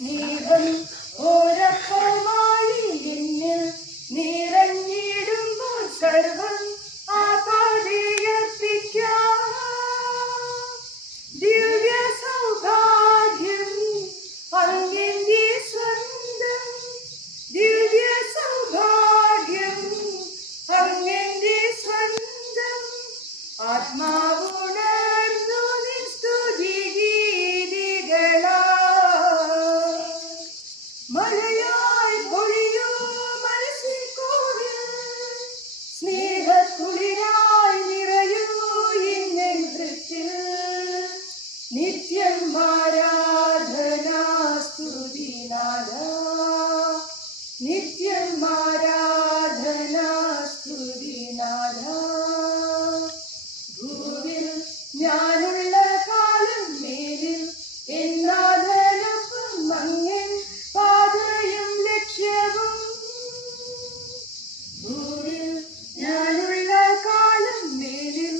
സ്നേഹം ഓരപ്പമായി എന്നിൽ നിറഞ്ഞിടുമ്പോൾ സർവം ആപാതയർപ്പിക്കാം. ദിവ്യ സൗഭാഗ്യം അങ്ങെന്റെ സ്വന്തം, ദിവ്യ സൗഭാഗ്യം അങ്ങെന്റെ സ്വന്തം. ആത്മാവുണർന്നു നിൻ സ്തുതിഗീതികളാ മഴയായി പൊഴിയൂ മനസ്സിൻ കോവിൽ. സ്നേഹത്തുളിരായി നിറയൂ ഇന്നെൻ ഹൃത്തിൽ. നിത്യം ആരാധന സ്തുതിനാഥ, നിത്യം ആരാധന സ്തുതിനാഥ. ഭൂവിൽ ഞാനുള്ള കാലം മേലിൽ എന്നാഥനൊപ്പം മങ്ങൻ പാതയും ലക്ഷ്യവും. ഭൂവിൽ ഞാനുള്ള കാലം മേലിൽ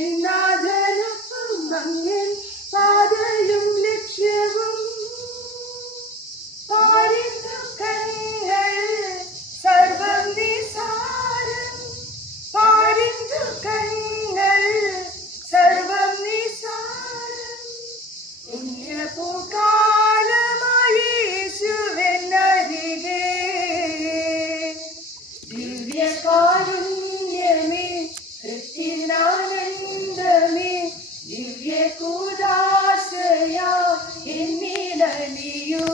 എന്നാഥനൊപ്പം മങ്ങൻ പാതയും ലക്ഷ്യവും. പാരിൻ ദുഃഖങ്ങൾ സർവം നിസാരം, പാരിൻ ദുഃഖങ്ങൾ സർവം നിസാരം. പുണ്യപൂക്കാലമായി യേശുവെന്നരികെ ദിവ്യകാരുണ്യമേ കൃത്യനാനന്ദമേ ദിവ്യ കൂദാശയാ എന്നിലലിയൂ.